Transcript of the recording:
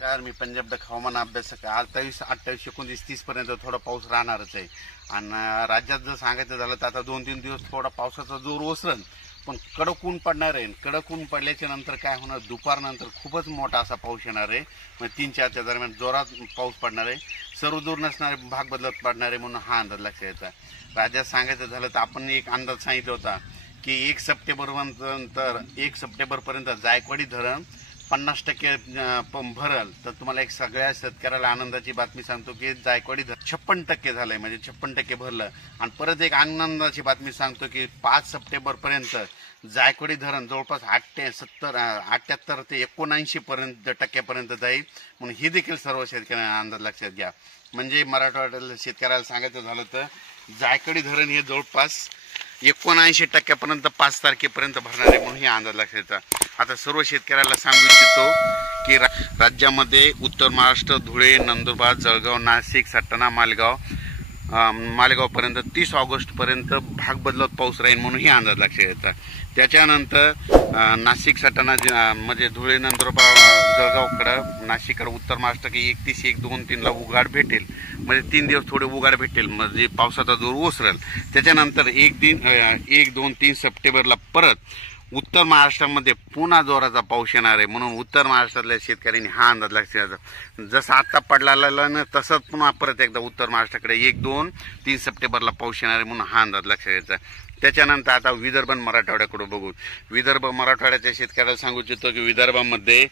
तर मी पंजाब हवामान अभ्यासक आहे. 28, 28, 29, 30 पर्यंत थोडा पाऊस राहणारच आहे. आणि राज्यात जर सांगायचं झालं तर आता 2-3 दिवस थोडा पावसाचा जोर ओसरण, पण कडक ऊन पडणार आहे. कडक ऊन पडल्याच्या नंतर काय होणार, दुपारनंतर खूपच मोठा असा पाऊस येणार आहे. म्हणजे 3-4च्या दरम्यान जोरात पाऊस पडणार आहे. सर्व दूर नसणारे भाग बदलत पडणार आहे, म्हणून हा अंदाज लक्षात येतो. राज्यात सांगायचं झालं तर आपण एक अंदाज सांगितला होता की 1 सप्टेंबरपर्यंत जायकवाडी धरण 50% भरल. तर तुम्हाला एक सगळ्या शेतकऱ्याला आनंदाची बातमी सांगतो की जायकवाडी धरण 56% झालंय, म्हणजे 56% भरलं. आणि परत एक आनंदाची बातमी सांगतो की 5 सप्टेंबरपर्यंत जायकवाडी धरण जवळपास 78 ते 79% जाईल. म्हणून ही देखील सर्व शेतकऱ्यांना अंदाज लक्षात घ्या. म्हणजे मराठवाड्यातील शेतकऱ्याला सांगायचं झालं तर जायकवाडी धरण हे जवळपास 79% 5 तारखेपर्यंत भरणार आहे, म्हणून हे अंदाज लक्षात येतात. आता सर्व शेतकऱ्याला सांगू इच्छितो की राज्यामध्ये उत्तर महाराष्ट्र, धुळे, नंदुरबार, जळगाव, नाशिक, सटाणा, मालेगावपर्यंत 30 ऑगस्टपर्यंत भाग बदलत पाऊस राहील, म्हणून हे अंदाज लक्षात येतात. त्याच्यानंतर नाशिक, सटाणा म्हणजे धुळे, नंदुरबार, जळगावकडं, नाशिककडं उत्तर महाराष्ट्र की 31, 1, 2, 3ला उघाड भेटेल. म्हणजे 3 दिवस थोडे उघाड भेटेल, म्हणजे पावसाचा जोर ओसरेल. त्याच्यानंतर 1, 2, 3 सप्टेंबरला परत उत्तर महाराष्ट्रामध्ये पुन्हा जोराचा पाऊस येणार आहे. म्हणून उत्तर महाराष्ट्रातल्या शेतकऱ्यांनी हा अंदाज लक्षात घ्यायचा. जसं आता पडला ना तसंच पुन्हा परत एकदा उत्तर महाराष्ट्राकडे 1, 2, 3 सप्टेंबरला पाऊस येणार आहे, म्हणून हा अंदाज लक्षात घ्यायचा. त्याच्यानंतर आता विदर्भ मराठवाड्याकडे बघू. विदर्भ मराठवाड्याच्या शेतकऱ्याला सांगू इच्छितो की विदर्भामध्ये